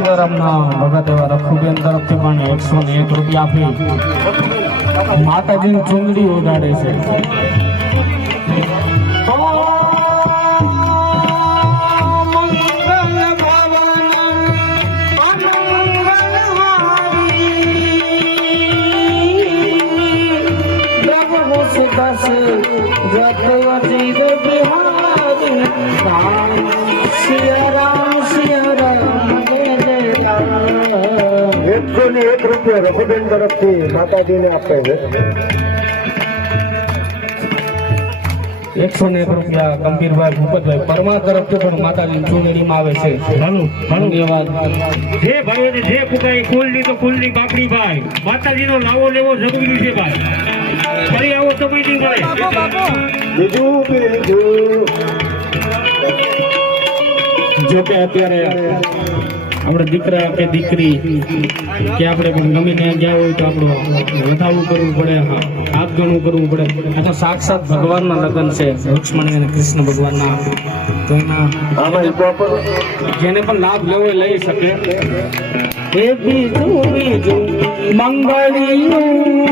સીતારામના ભગત એવા રખુબેન તરફથી પણ 101 રૂપિયા આપી માતાજીની ચુંદડી ઉડાડે છે. ₹101 રઘુબેન તરફથી માતાજીને આપે છે. 101 રૂપિયા ગંભીરભાઈ ભૂપતભાઈ પરમાર તરફથી પણ માતાજીની ચૂંટણીમાં આવે છે. ધન્યવાદ. જે ભાઈઓને જે પુકાય કુલની તો કુલની બાપડી ભાઈ માતાજીનો લાવો લેવો જરૂરી છે ભાઈ. ફરી આવો સમય નહીં મળે. જો કે અત્યારે આપણે દીકરા કે દીકરી કે આપણે ગમે ત્યાં ગયા હોય તો આપણું વધાવવું કરવું પડે, હાથ ગણવું કરવું પડે. એટલે સાક્ષાત ભગવાનના લગ્ન છે, લક્ષ્મણ અને કૃષ્ણ ભગવાનના. તો એના જેને પણ લાભ લેવો એ લઈ શકે. એ બીજું મંગળીયું